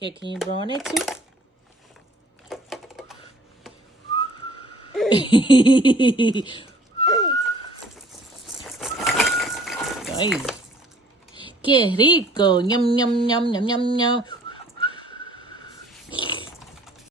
Here, can you blow on it too? Ay, qué rico. Ñam, ñam, ñam, ñam, ñam, ñam.